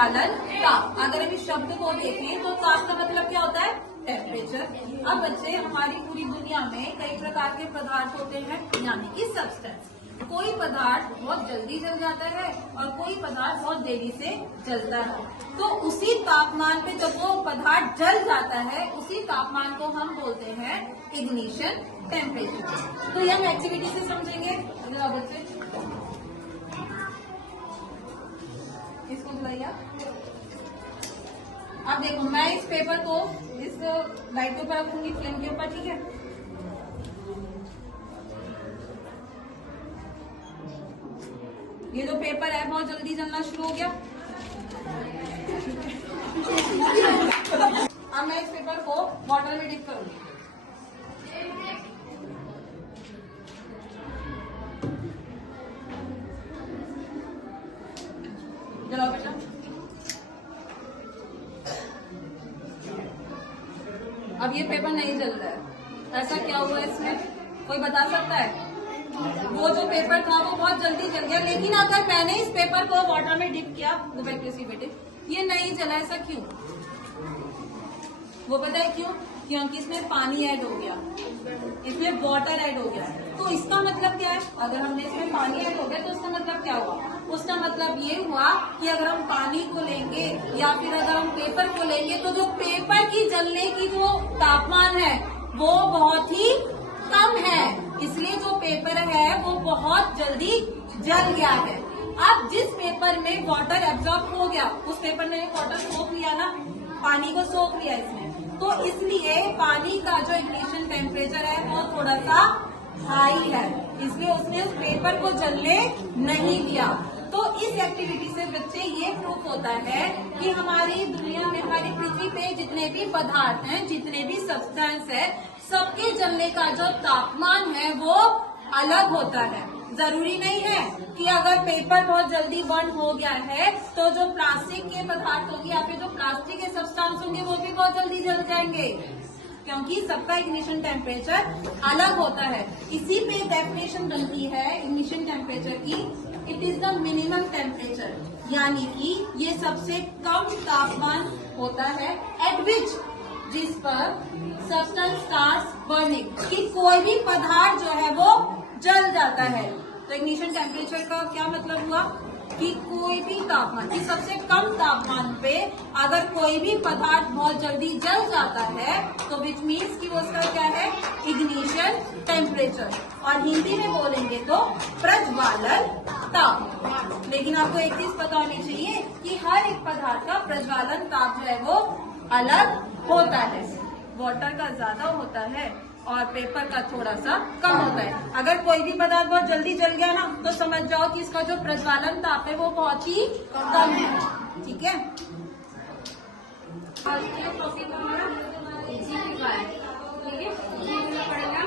प्रज्वालन ताप। अगर हम इस शब्द को देखें तो ताप का मतलब क्या होता है? टेम्परेचर। अब बच्चे, हमारी पूरी दुनिया में कई प्रकार के पदार्थ होते हैं, यानी कि सब्सटेंस। कोई पदार्थ बहुत जल्दी जल जाता है और कोई पदार्थ बहुत देरी से जलता है। तो उसी तापमान पे जब वो पदार्थ जल जाता है, उसी तापमान को हम बोलते हैं इग्निशन टेम्परेचर। तो ये हम एक्टिविटी से समझेंगे। बच्चे इसको बुलाइए। अब देखो, मैं इस पेपर को इस लाइट के ऊपर रखूंगी, फ्लेम के ऊपर, ठीक है? ये जो पेपर है बहुत जल्दी जलना शुरू हो गया। अब मैं इस पेपर को वाटर में डिप करूंगी। जलाओ बेटा। अब ये पेपर नहीं जल रहा है, ऐसा क्या हुआ इसमें? कोई बता सकता है? वो जो पेपर था वो बहुत जल्दी जल गया, लेकिन अगर मैंने इस पेपर को वाटर में डिप किया, गो बैक टू सी बेटे, ये नहीं जला। ऐसा क्यों? वो पता है क्यों? क्योंकि इसमें पानी ऐड हो गया, इसमें वाटर ऐड हो गया। तो इसका मतलब क्या है? अगर हमने इसमें पानी ऐड हो गया तो उसका मतलब क्या हुआ? उसका मतलब ये हुआ कि अगर हम पानी को लेंगे या फिर अगर हम पेपर को लेंगे तो जो पेपर की जलने की जो तापमान है वो बहुत ही कम है, इसलिए जो पेपर है वो बहुत जल्दी जल गया है। अब जिस पेपर में वाटर एब्जॉर्ब हो गया, उस पेपर ने वाटर सोख लिया ना, पानी को सोख लिया इसमें, तो इसलिए पानी का जो इग्निशन टेम्परेचर है वो थोड़ा सा हाई है, इसलिए उसने उस पेपर को जलने नहीं दिया। तो इस एक्टिविटी से बच्चे ये प्रूफ होता है कि हमारी दुनिया में, हमारी पृथ्वी पे जितने भी पदार्थ हैं, जितने भी सब्सटेंस है, सबके जलने का जो तापमान है वो अलग होता है। जरूरी नहीं है कि अगर पेपर बहुत जल्दी बर्न हो गया है तो जो प्लास्टिक के पदार्थ होंगे या फिर जो प्लास्टिक के सब्सटेंस होंगे वो भी बहुत जल्दी जल जाएंगे, क्योंकि सबका इग्निशन टेम्परेचर अलग होता है। इसी पे डेफिनेशन बनती है इग्निशन टेम्परेचर की, it is the minimum temperature, यानी कि ये सबसे कम तापमान होता है एट विच, जिस पर सब्सटेंस स्टार्ट्स बर्निंग, कि कोई भी पदार्थ जो है वो जल जाता है। तो इग्निशन टेम्परेचर का क्या मतलब हुआ? कि कोई भी तापमान, कि सबसे कम तापमान पे अगर कोई भी पदार्थ बहुत जल्दी जल जाता है तो विच मीन्स कि वो उसका क्या है? Ignition temperature. और हिंदी में बोलेंगे तो प्रज्वालन ताप। लेकिन आपको एक चीज पता होनी चाहिए कि हर एक पदार्थ का प्रज्वालन ताप जो है वो अलग होता है। वाटर का ज्यादा होता है और पेपर का थोड़ा सा कम होता है। अगर कोई भी पदार्थ बहुत जल्दी जल गया ना तो समझ जाओ कि इसका जो प्रज्वालन ताप है वो बहुत ही कम है, ठीक है? पड़ेगा